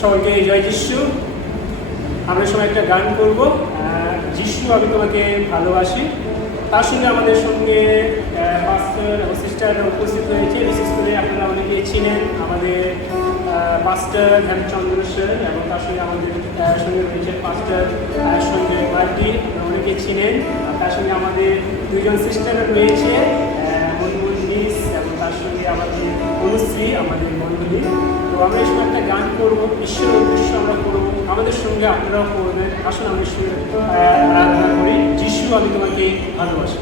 সবাইকে জয় যিশু। আমরা সবাই একটা গান করব, যিশু আমি তোমাকে ভালোবাসি। তার সঙ্গে আমাদের সঙ্গে পাস্টার এবং সিস্টাররা উপস্থিত হয়েছে। বিশেষ করে আপনারা অনেকে চিনেন আমাদের পাস্টার ধ্যানচন্দ্র স্যার, এবং তার সঙ্গে আমাদের সঙ্গে রয়েছে পাস্টার সঞ্জয় মার্টি, অনেকে চিনেন। তার সঙ্গে আমাদের দুইজন সিস্টাররা রয়েছে, মনমন্দিস এবং তার সঙ্গে আমাদের অনুশ্রী, আমাদের মন্ডলী। তো আমরা এই সময় একটা গান করবো, ঈশ্বরের উদ্দেশ্য আমরা করবো, আমাদের সঙ্গে আপনারাও করবেন। আসুন আমরা সঙ্গে আরাধনা করি, যিশু আমি তোমাকে ভালোবাসি।